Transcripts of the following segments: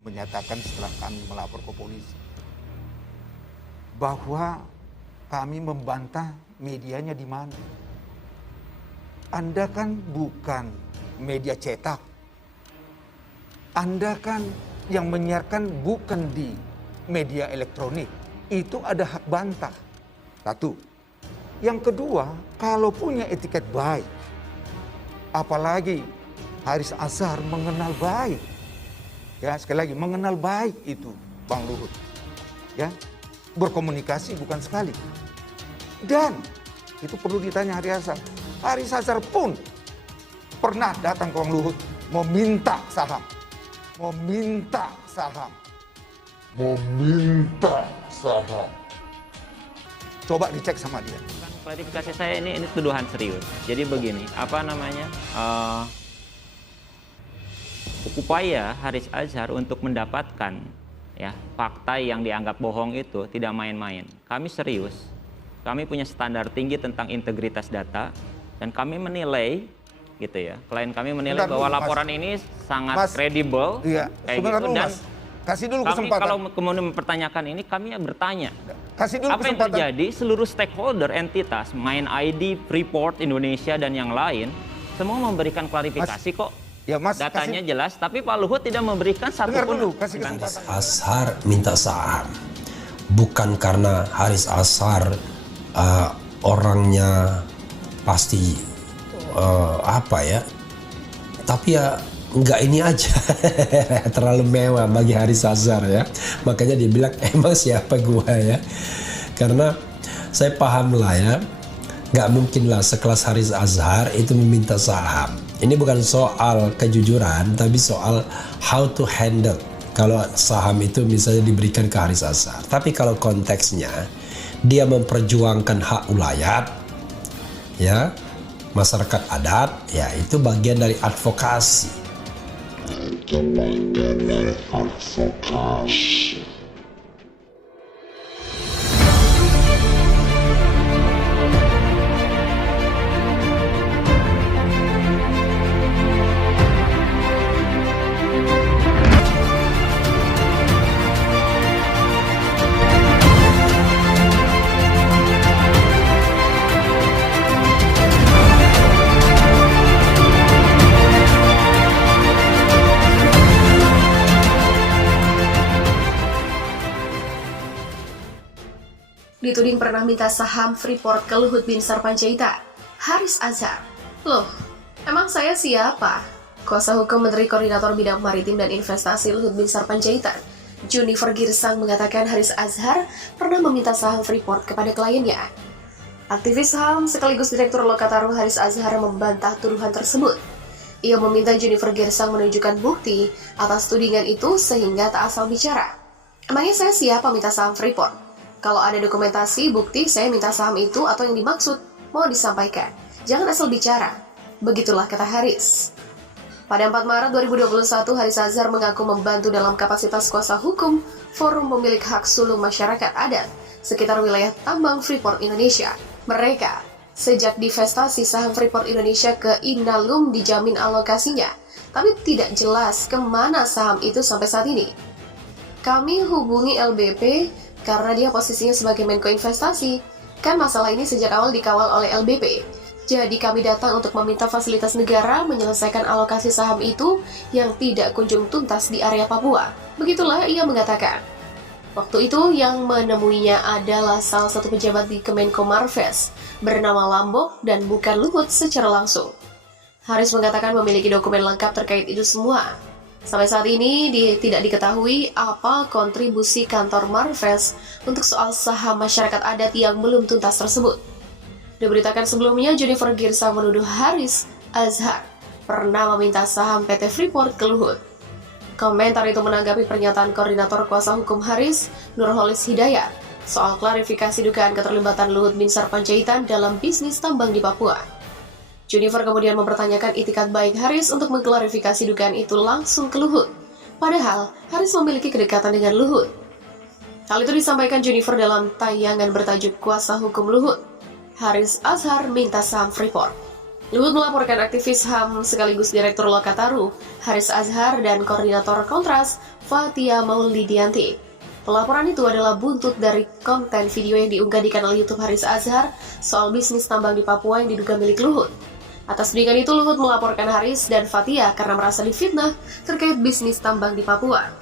menyatakan setelah kami melapor ke polisi bahwa kami membantah medianya di mana. Anda kan bukan media cetak. Anda kan yang menyiarkan bukan di media elektronik. Itu ada hak bantah. Satu. Yang kedua, kalau punya etiket baik, apalagi Haris Azhar mengenal baik. Ya, sekali lagi mengenal baik itu Bang Luhut. Ya, berkomunikasi bukan sekali. Dan itu perlu ditanya Haris Azhar. Haris Azhar pun pernah datang ke Bang Luhut meminta saham. Meminta saham. Coba dicek sama dia. Klarifikasi saya ini tuduhan serius. Jadi begini, upaya Haris Azhar untuk mendapatkan ya fakta yang dianggap bohong itu tidak main-main. Kami serius. Kami punya standar tinggi tentang integritas data dan kami menilai gitu ya. Klien kami menilai bahwa laporan ini sangat kredibel. Iya, kayak gitu dan kasih dulu kami kesempatan. kalau kemudian mempertanyakan ini kami bertanya. Kasih dulu apa yang terjadi? Seluruh stakeholder entitas, Main ID, Freeport Indonesia dan yang lain semua memberikan klarifikasi kok. Ya, Mas, datanya jelas, tapi Pak Luhut tidak memberikan satu pun. Haris Azhar minta saham bukan karena Haris Azhar orangnya pasti tapi ya enggak ini aja terlalu mewah bagi Haris Azhar ya, makanya dia bilang emang siapa gua ya, karena saya paham lah ya, nggak mungkin lah sekelas Haris Azhar itu meminta saham. Ini bukan soal kejujuran, tapi soal how to handle kalau saham itu misalnya diberikan ke Haris Azhar. Tapi kalau konteksnya dia memperjuangkan hak ulayat, ya masyarakat adat, ya itu bagian dari advokasi. Dituding pernah minta saham Freeport ke Luhut bin Sarpanjaitan, Haris Azhar. Loh, emang saya siapa? Kuasa hukum Menteri Koordinator Bidang Maritim dan Investasi Luhut bin Sarpanjaitan, Junifer Girsang mengatakan Haris Azhar pernah meminta saham Freeport kepada kliennya. Aktivis HAM sekaligus Direktur Lokataru Haris Azhar membantah tuduhan tersebut. Ia meminta Junifer Girsang menunjukkan bukti atas tudingan itu sehingga tak asal bicara. Emangnya saya siapa minta saham Freeport? Kalau ada dokumentasi, bukti saya minta saham itu atau yang dimaksud, mau disampaikan. Jangan asal bicara. Begitulah kata Haris. Pada 4 Maret 2021, Haris Azhar mengaku membantu dalam kapasitas kuasa hukum Forum Pemilik Hak Sulung Masyarakat Adat sekitar wilayah tambang Freeport Indonesia. Mereka, sejak divestasi saham Freeport Indonesia ke Inalum dijamin alokasinya, tapi tidak jelas kemana saham itu sampai saat ini. Kami hubungi LBP karena dia posisinya sebagai Menko Investasi. Kan masalah ini sejak awal dikawal oleh LBP. Jadi kami datang untuk meminta fasilitas negara menyelesaikan alokasi saham itu yang tidak kunjung tuntas di area Papua. Begitulah ia mengatakan. Waktu itu yang menemuinya adalah salah satu pejabat di Kemenko Marves bernama Lambok dan bukan Luhut secara langsung. Haris mengatakan memiliki dokumen lengkap terkait itu semua. Sampai saat ini tidak diketahui apa kontribusi kantor Marves untuk soal saham masyarakat adat yang belum tuntas tersebut. Diberitakan sebelumnya, Junifer Girsang menuduh Haris Azhar pernah meminta saham PT Freeport ke Luhut. Komentar itu menanggapi pernyataan Koordinator Kuasa Hukum Haris, Nurholis Hidayat, soal klarifikasi dugaan keterlibatan Luhut bin Sarpanjaitan dalam bisnis tambang di Papua. Junifer kemudian mempertanyakan itikat baik Haris untuk mengklarifikasi dugaan itu langsung ke Luhut. Padahal, Haris memiliki kedekatan dengan Luhut. Hal itu disampaikan Junifer dalam tayangan bertajuk Kuasa Hukum Luhut. Haris Azhar minta saham Freeport. Luhut melaporkan aktivis HAM sekaligus Direktur Lokataru, Haris Azhar, dan Koordinator Kontras, Fathia Maulidianti. Pelaporan itu adalah buntut dari konten video yang diunggah di kanal YouTube Haris Azhar soal bisnis tambang di Papua yang diduga milik Luhut. Atas tudingan itu, Luhut melaporkan Haris dan Fathia karena merasa difitnah terkait bisnis tambang di Papua.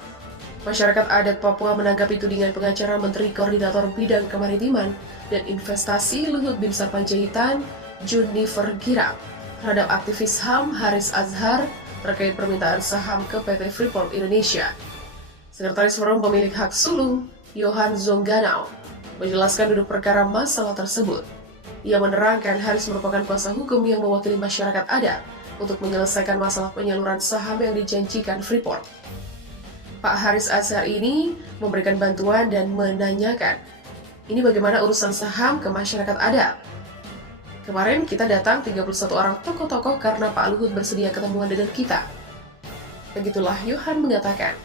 Masyarakat adat Papua menanggapi tudingan pengacara Menteri Koordinator Bidang Kemaritiman dan Investasi Luhut Binsar Panjaitan, Junifer Girang, terhadap aktivis HAM Haris Azhar terkait permintaan saham ke PT Freeport Indonesia. Sekretaris Forum Pemilik Hak Sulung, Johan Zongganau, menjelaskan duduk perkara masalah tersebut. Ia menerangkan Haris merupakan kuasa hukum yang mewakili masyarakat adat untuk menyelesaikan masalah penyaluran saham yang dijanjikan Freeport. Pak Haris Azhar ini memberikan bantuan dan menanyakan, ini bagaimana urusan saham ke masyarakat adat? Kemarin kita datang 31 orang tokoh-tokoh karena Pak Luhut bersedia ketemuan dengan kita. Begitulah Johan mengatakan.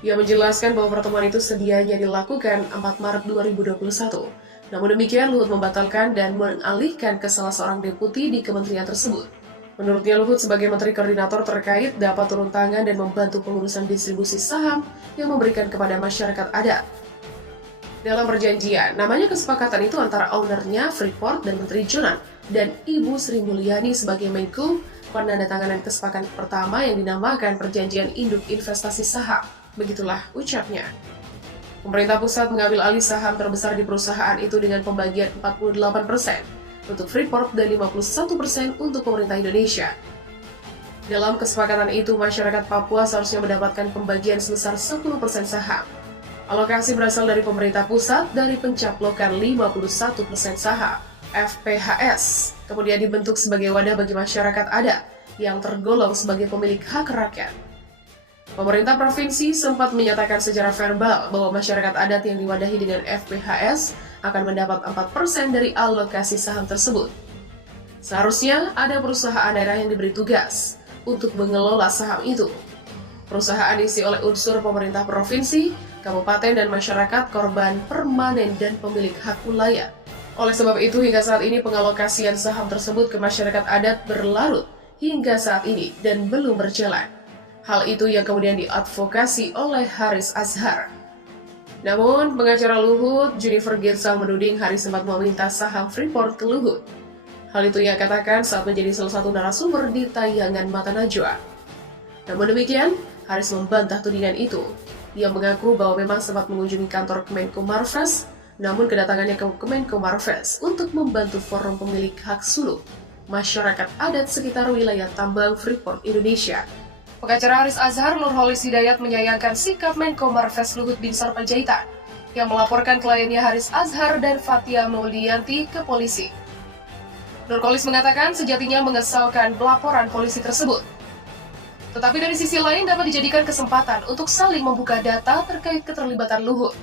Ia menjelaskan bahwa pertemuan itu sedianya dilakukan 4 Maret 2021. Namun demikian, Luhut membatalkan dan mengalihkan ke salah seorang deputi di kementerian tersebut. Menurutnya, Luhut sebagai Menteri Koordinator terkait dapat turun tangan dan membantu pengurusan distribusi saham yang memberikan kepada masyarakat adat. Dalam perjanjian, namanya kesepakatan itu antara ownernya Freeport dan Menteri Jonan dan Ibu Sri Mulyani sebagai Menko, penandatanganan kesepakatan pertama yang dinamakan Perjanjian Induk Investasi Saham. Begitulah ucapnya. Pemerintah pusat mengambil alih saham terbesar di perusahaan itu dengan pembagian 48% untuk Freeport dan 51% untuk pemerintah Indonesia. Dalam kesepakatan itu, masyarakat Papua seharusnya mendapatkan pembagian sebesar 10% saham. Alokasi berasal dari pemerintah pusat dari pencaplokan 51% saham FPHS, kemudian dibentuk sebagai wadah bagi masyarakat adat yang tergolong sebagai pemilik hak rakyat. Pemerintah provinsi sempat menyatakan secara verbal bahwa masyarakat adat yang diwadahi dengan FPHS akan mendapat 4% dari alokasi saham tersebut. Seharusnya ada perusahaan daerah yang diberi tugas untuk mengelola saham itu. Perusahaan diisi oleh unsur pemerintah provinsi, kabupaten, dan masyarakat korban permanen dan pemilik hak wilayah. Oleh sebab itu, hingga saat ini pengalokasian saham tersebut ke masyarakat adat berlarut hingga saat ini dan belum berjalan. Hal itu yang kemudian diadvokasi oleh Haris Azhar. Namun, pengacara Luhut, Junifer Girang, menuding Haris sempat meminta saham Freeport ke Luhut. Hal itu ia katakan saat menjadi salah satu narasumber di tayangan Mata Najwa. Namun demikian, Haris membantah tudingan itu. Ia mengaku bahwa memang sempat mengunjungi kantor Kemenko Marves, namun kedatangannya ke Kemenko Marves untuk membantu forum pemilik hak suluk masyarakat adat sekitar wilayah tambang Freeport Indonesia. Pengacara Haris Azhar, Nurholis Hidayat, menyayangkan sikap Menko Marves Luhut Binsar Panjaitan yang melaporkan kliennya Haris Azhar dan Fathia Maulidianti ke polisi. Nurholis mengatakan sejatinya mengesalkan pelaporan polisi tersebut. Tetapi dari sisi lain dapat dijadikan kesempatan untuk saling membuka data terkait keterlibatan Luhut.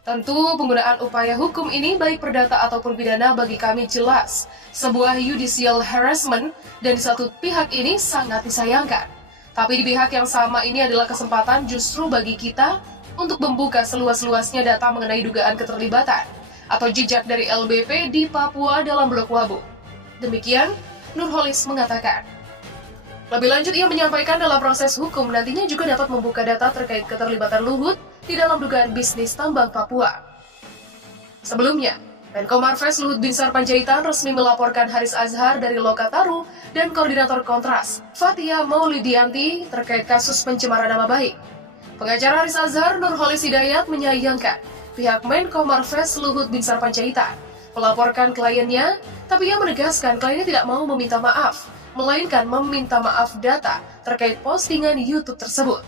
Tentu penggunaan upaya hukum ini baik perdata ataupun pidana bagi kami jelas sebuah judicial harassment dan di satu pihak ini sangat disayangkan. Tapi di pihak yang sama ini adalah kesempatan justru bagi kita untuk membuka seluas-luasnya data mengenai dugaan keterlibatan atau jejak dari LBP di Papua dalam Blok Wabu. Demikian, Nurholis mengatakan. Lebih lanjut, ia menyampaikan dalam proses hukum nantinya juga dapat membuka data terkait keterlibatan Luhut di dalam dugaan bisnis tambang Papua. Sebelumnya, Menko Marves Luhut Binsar Panjaitan resmi melaporkan Haris Azhar dari Lokataru dan Koordinator Kontras, Fathia Maulidianti, terkait kasus pencemaran nama baik. Pengacara Haris Azhar, Nurholis Hidayat, menyayangkan pihak Menko Marves Luhut Binsar Panjaitan melaporkan kliennya, tapi ia menegaskan kliennya tidak mau meminta maaf, melainkan meminta maaf data terkait postingan YouTube tersebut.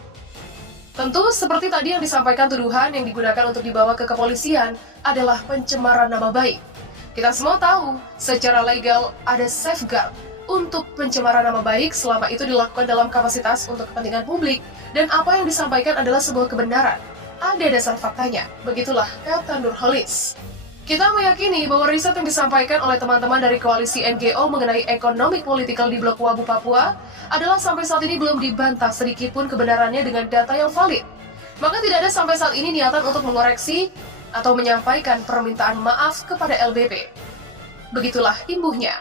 Tentu seperti tadi yang disampaikan, tuduhan yang digunakan untuk dibawa ke kepolisian adalah pencemaran nama baik. Kita semua tahu secara legal ada safeguard untuk pencemaran nama baik selama itu dilakukan dalam kapasitas untuk kepentingan publik dan apa yang disampaikan adalah sebuah kebenaran. Ada dasar faktanya, begitulah kata Nurholis. Kita meyakini bahwa riset yang disampaikan oleh teman-teman dari koalisi NGO mengenai economic political di Blok Wabu Papua adalah sampai saat ini belum dibantah sedikitpun kebenarannya dengan data yang valid. Maka tidak ada sampai saat ini niatan untuk mengoreksi atau menyampaikan permintaan maaf kepada LBP. Begitulah imbuhnya.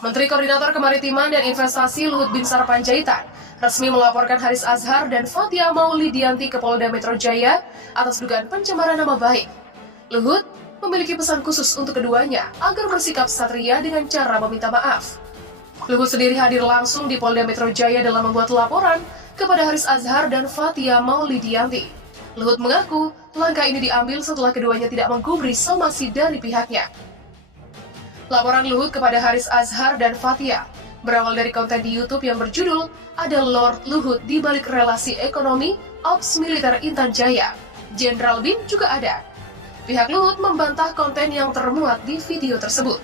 Menteri Koordinator Kemaritiman dan Investasi Luhut Binsar Panjaitan resmi melaporkan Haris Azhar dan Fathia Maulidianti ke Polda Metro Jaya atas dugaan pencemaran nama baik. Luhut memiliki pesan khusus untuk keduanya agar bersikap satria dengan cara meminta maaf. Luhut sendiri hadir langsung di Polda Metro Jaya dalam membuat laporan kepada Haris Azhar dan Fathia Maulidianti. Luhut mengaku langkah ini diambil setelah keduanya tidak menggubris somasi dari pihaknya. Laporan Luhut kepada Haris Azhar dan Fathia berawal dari konten di YouTube yang berjudul "Ada Lord Luhut di balik relasi ekonomi Ops Militer Intan Jaya. Jenderal Bin juga ada." Pihak Luhut membantah konten yang termuat di video tersebut.